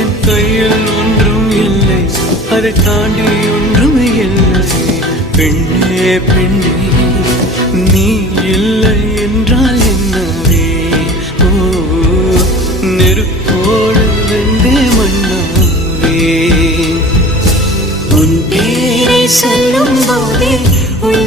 என் கையில் ஒன்றும் இல்லை, அதை தாண்டி ஒன்றும் இல்லை. பெண்ணே பெண்ணே நீ இல்லை என்றால் என்னவே? ஓ நெருப்போடு வெந்தே மண்ணாவே. உன் பேரை சொல்லும் போதே உன்